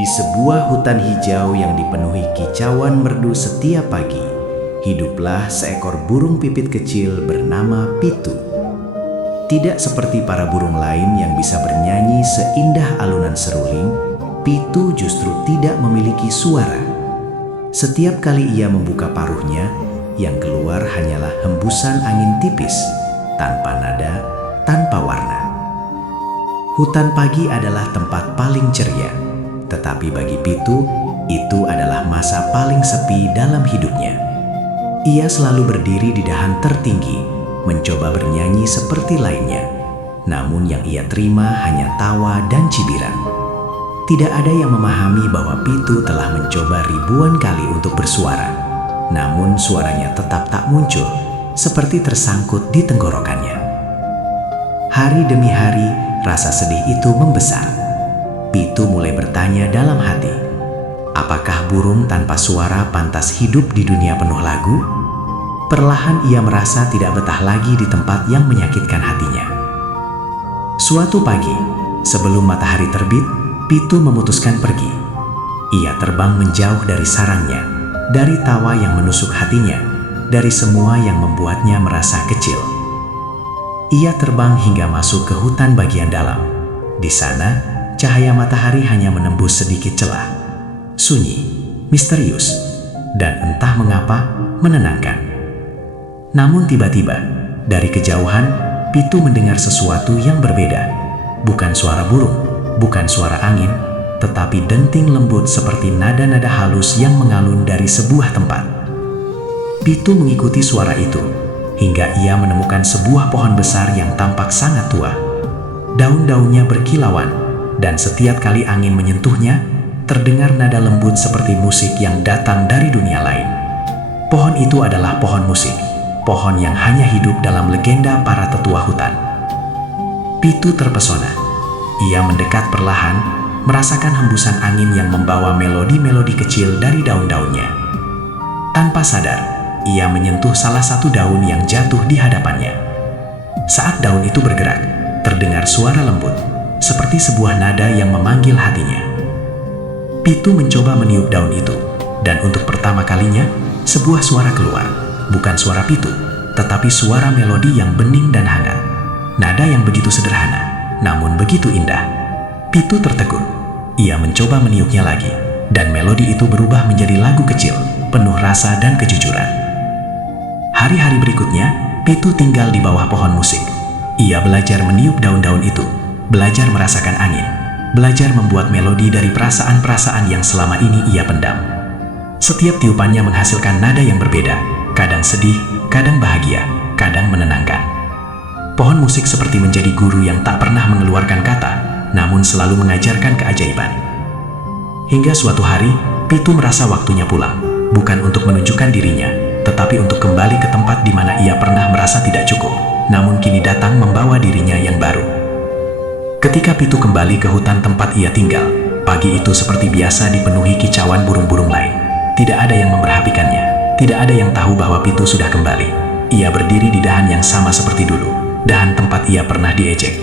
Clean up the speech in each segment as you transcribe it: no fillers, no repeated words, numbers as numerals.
Di sebuah hutan hijau yang dipenuhi kicauan merdu setiap pagi, hiduplah seekor burung pipit kecil bernama Pitu. Tidak seperti para burung lain yang bisa bernyanyi seindah alunan seruling, Pitu justru tidak memiliki suara. Setiap kali ia membuka paruhnya, yang keluar hanyalah hembusan angin tipis, tanpa nada, tanpa warna. Hutan pagi adalah tempat paling ceria, tetapi bagi Pitu, itu adalah masa paling sepi dalam hidupnya. Ia selalu berdiri di dahan tertinggi, mencoba bernyanyi seperti lainnya. Namun yang ia terima hanya tawa dan cibiran. Tidak ada yang memahami bahwa Pitu telah mencoba ribuan kali untuk bersuara. Namun suaranya tetap tak muncul, seperti tersangkut di tenggorokannya. Hari demi hari, rasa sedih itu membesar. Pitu mulai bertanya dalam hati, apakah burung tanpa suara pantas hidup di dunia penuh lagu? Perlahan ia merasa tidak betah lagi di tempat yang menyakitkan hatinya. Suatu pagi, sebelum matahari terbit, Pitu memutuskan pergi. Ia terbang menjauh dari sarangnya, dari tawa yang menusuk hatinya, dari semua yang membuatnya merasa kecil. Ia terbang hingga masuk ke hutan bagian dalam. Di sana, cahaya matahari hanya menembus sedikit celah. Sunyi, misterius, dan entah mengapa menenangkan. Namun tiba-tiba, dari kejauhan, Pitu mendengar sesuatu yang berbeda. Bukan suara burung, bukan suara angin, tetapi denting lembut seperti nada-nada halus yang mengalun dari sebuah tempat. Pitu mengikuti suara itu, hingga ia menemukan sebuah pohon besar yang tampak sangat tua. Daun-daunnya berkilauan, dan setiap kali angin menyentuhnya, terdengar nada lembut seperti musik yang datang dari dunia lain. Pohon itu adalah pohon musik, pohon yang hanya hidup dalam legenda para tetua hutan. Pitu terpesona. Ia mendekat perlahan, merasakan hembusan angin yang membawa melodi-melodi kecil dari daun-daunnya. Tanpa sadar, ia menyentuh salah satu daun yang jatuh di hadapannya. Saat daun itu bergerak, terdengar suara lembut, seperti sebuah nada yang memanggil hatinya. Pitu mencoba meniup daun itu, dan untuk pertama kalinya, sebuah suara keluar. Bukan suara Pitu, tetapi suara melodi yang bening dan hangat. Nada yang begitu sederhana, namun begitu indah. Pitu tertegun. Ia mencoba meniupnya lagi, dan melodi itu berubah menjadi lagu kecil, penuh rasa dan kejujuran. Hari-hari berikutnya, Pitu tinggal di bawah pohon musik. Ia belajar meniup daun-daun itu, belajar merasakan angin, belajar membuat melodi dari perasaan-perasaan yang selama ini ia pendam. Setiap tiupannya menghasilkan nada yang berbeda, kadang sedih, kadang bahagia, kadang menenangkan. Pohon musik seperti menjadi guru yang tak pernah mengeluarkan kata, namun selalu mengajarkan keajaiban. Hingga suatu hari, Pitu merasa waktunya pulang, bukan untuk menunjukkan dirinya, tetapi untuk kembali ke tempat di mana ia pernah merasa tidak cukup, namun kini datang membawa dirinya yang baru. Ketika Pitu kembali ke hutan tempat ia tinggal, pagi itu seperti biasa dipenuhi kicauan burung-burung lain. Tidak ada yang memperhatikannya, tidak ada yang tahu bahwa Pitu sudah kembali. Ia berdiri di dahan yang sama seperti dulu, dahan tempat ia pernah diejek.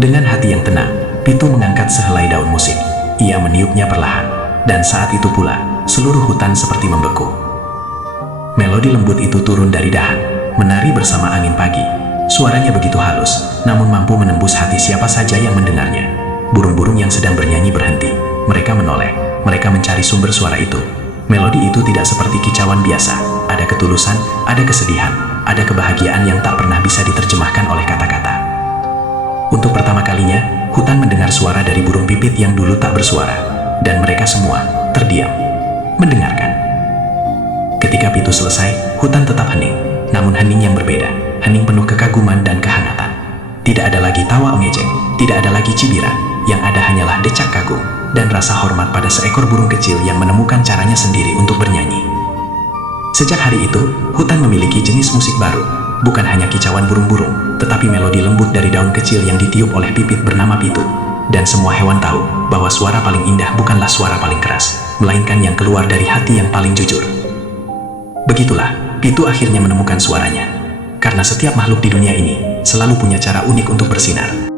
Dengan hati yang tenang, Pitu mengangkat sehelai daun musik. Ia meniupnya perlahan, dan saat itu pula, seluruh hutan seperti membeku. Melodi lembut itu turun dari dahan, menari bersama angin pagi. Suaranya begitu halus, namun mampu menembus hati siapa saja yang mendengarnya. Burung-burung yang sedang bernyanyi berhenti. Mereka menoleh, mereka mencari sumber suara itu. Melodi itu tidak seperti kicauan biasa. Ada ketulusan, ada kesedihan, ada kebahagiaan yang tak pernah bisa diterjemahkan oleh kata-kata. Untuk pertama kalinya, hutan mendengar suara dari burung pipit yang dulu tak bersuara, dan mereka semua terdiam, mendengarkan. Ketika Pitu selesai, hutan tetap hening, namun hening yang berbeda, hening penuh kekaguman dan kehangatan. Tidak ada lagi tawa mengejek, tidak ada lagi cibiran, yang ada hanyalah decak kagum dan rasa hormat pada seekor burung kecil yang menemukan caranya sendiri untuk bernyanyi. Sejak hari itu, hutan memiliki jenis musik baru, bukan hanya kicauan burung-burung, tetapi melodi lembut dari daun kecil yang ditiup oleh pipit bernama Pitu. Dan semua hewan tahu bahwa suara paling indah bukanlah suara paling keras, melainkan yang keluar dari hati yang paling jujur. Begitulah, Pitu akhirnya menemukan suaranya. Karena setiap makhluk di dunia ini selalu punya cara unik untuk bersinar.